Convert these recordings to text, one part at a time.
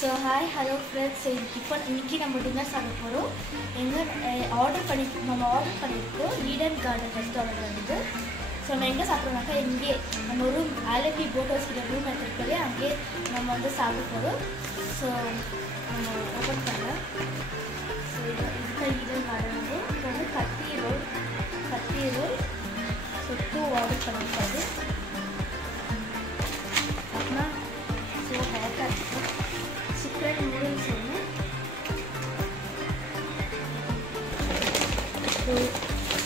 So hi, hello friends. இப்போ இன்னைக்கு நம்ம டின்னர் சாப்பிட போகிறோம். ஆர்டர் பண்ணியிருக்கோம் ஈடன் கார்டன் ரெஸ்டாரண்ட் வந்து. ஸோ நம்ம எங்கே சாப்பிட்றோம்னாக்கா இங்கே நம்ம ரூம் ஆலப்பி போட் ஹவுஸ் கிட்ட ரூம் எடுத்துருக்கோம், அங்கே நம்ம வந்து சாப்பிட போகிறோம். ஸோ நம்ம ஓப்பன் பண்ணலாம். ஸோ இதுதான் ஈடன் கார்டன் வந்து. இப்போ வந்து கத்தி ரோல் ஸோ 2 ஆர்டர் பண்ணியிருக்காரு. அப்புறமா ஸோ ஹேக்காக இருக்கும். சிக்கன் நூடுல்ஸ் ஒன்று,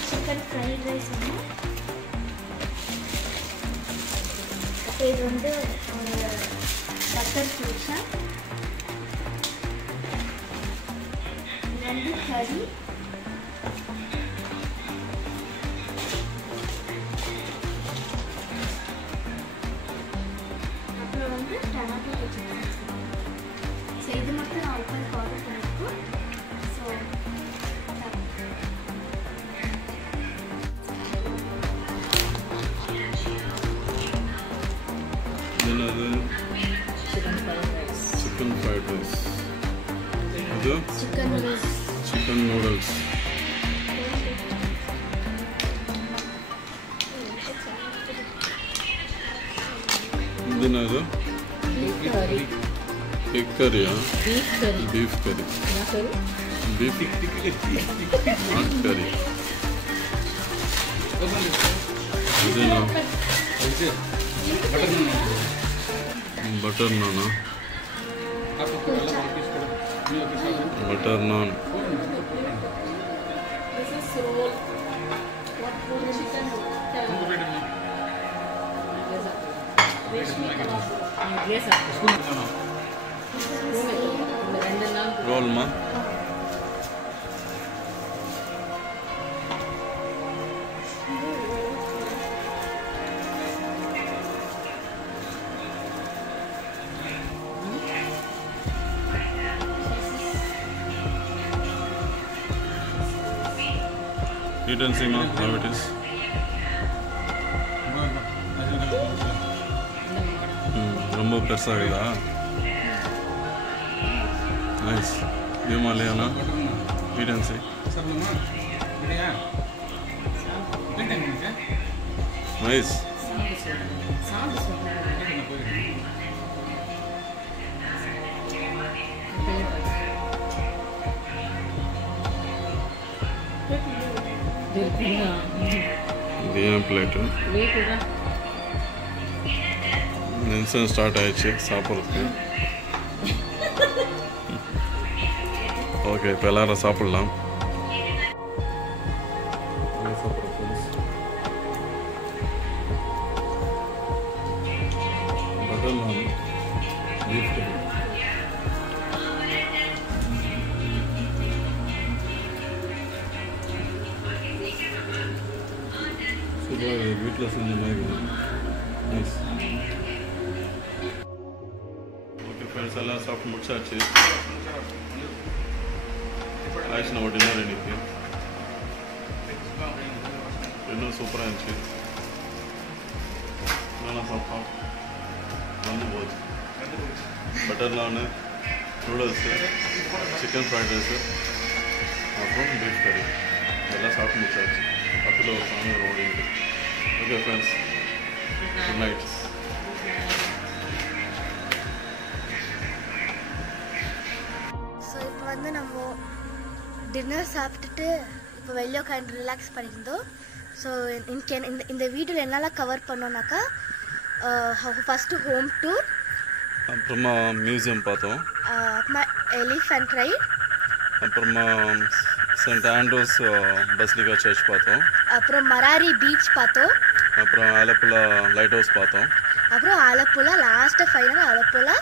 சிக்கன் ஃப்ரைட் ரைஸ் ஒன்று, அப்புறம் இது வந்து ஒரு பட்டர் குல்ச்சா, இது வந்து கறி, அப்புறம் வந்து டொமேட்டோ கெச்சப். ஸோ இது மட்டும் நான் ஓப்பன் ஆர்டர் பண்ணியிருக்கோம். ஸோ என்னது? Chicken fried rice. இது சிக்கன் நூடுல்ஸ். இது என்னது? எக் கறியா? பீஃப் கறி. பீஃப் நாட் கறி. இது बटर नान. बटर नान. रोल मा eat and see ma how it is. ரொம்ப பெருசா இருக்குதா? நைஸ். ஹிமாலயனா eat and see. நைஸ். இது ஏன் பிளேட்டு? நிமிஷம் ஸ்டார்ட் ஆயிடுச்சு சாப்பிட்றதுக்கு. ஓகே, இப்போ எல்லாரும் சாப்பிட்லாம். பட்டர் நான், பீஃப் கறி. வீட்டில் செஞ்ச மாதிரி. நைஸ். ஓகே ஃப்ரெண்ட்ஸ், எல்லாம் சாப்பிட்டு முடிச்சாச்சு. ஆயிடுச்சு நம்ம டின்னர். இன்னைக்கு இன்னும் சூப்பராக இருந்துச்சு. நல்லா சாப்பிட்டோம். வந்து போச்சு. பட்டர் நானு, நூடுல்ஸு, சிக்கன் ஃப்ரைட் ரைஸு, அப்புறம் பீஃப் கறி எல்லாம் சாப்பிட்டு முடிச்சாச்சு. பக்கத்தில் ஒரு சாமி ஒரு ஓடிட்டு. Okay friends, good night. So இப்போ வந்து நம்ம டின்னர் சாப்பிட்டுட்டு இப்போ வெளியே உட்காந்து ரிலாக்ஸ் பண்ணியிருந்தோம். ஸோ இந்த வீடியோவில் என்னெல்லாம் கவர் பண்ணோன்னாக்கா, ஃபஸ்ட்டு ஹோம் டூர், அப்புறமா மியூசியம் பார்த்தோம், அப்புறமா எலிஃபண்ட் ரைட், அப்புறமா சென்ட் ஆண்ட்ரூஸ் பஸ்லிகா சர்ச் பார்த்தோம், அப்புறம் மராரி பீச் பார்த்தோம், அப்புறம் ஆலப்புழா லைட் ஹவுஸ் பார்த்தோம், அப்புறம் Alappuzha last final Alappuzha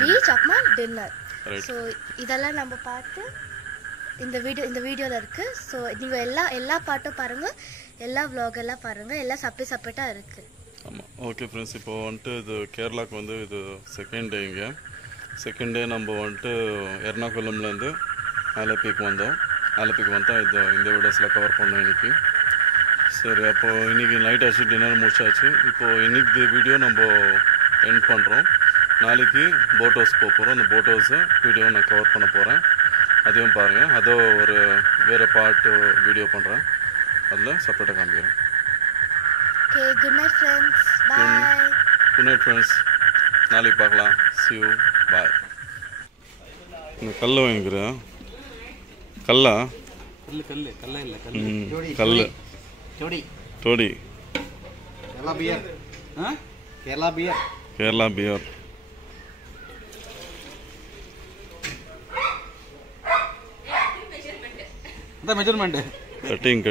beach, அப்புறமா டின்னர். ஸோ இதெல்லாம் நம்ம பார்த்து இந்த வீடியோவில் இருக்குது. ஸோ நீங்கள் எல்லா பாட்டும் பாருங்கள், எல்லா vlog எல்லாம் பாருங்கள், எல்லாம் செப்பரேட்டாக இருக்குது. ஆமாம். ஓகே ஃப்ரெண்ட்ஸ், இப்போ வந்துட்டு இது கேரளாவுக்கு வந்து இது செகண்ட் டே. இங்கே செகண்ட் டே நம்ம வந்துட்டு எர்ணாகுளம்லேருந்து ஆலப்பிக்கு வந்தோம். ஆலப்பிக்கு வந்தால் இந்த வீடியோஸில் கவர் பண்ணோம் இன்றைக்கி. சரி, அப்போது இன்றைக்கி நைட் ஆச்சு, டின்னர் முடிச்சாச்சு. இப்போது இன்றைக்கி வீடியோ நம்ம எண்ட் பண்ணுறோம். நாளைக்கு போட் ஹவுஸ் போக போகிறோம். அந்த போட் ஹவுஸை வீடியோ நான் கவர் பண்ண போகிறேன். அதையும் பாருங்கள். அதோ ஒரு வேறு பாட்டு வீடியோ பண்ணுறேன். அதில் செப்பரேட்டாக காமிக்கிறேன். Okay, good night friends. Bye. Good night friends. நாளைக்கு பார்க்கலாம். see you. பாய். இந்த கல் வாங்கிக்கிறேன். கல்லா? கல்ல இல்லை கல் toddy toddy Kerala beer. Kerala beer. Measurement cutting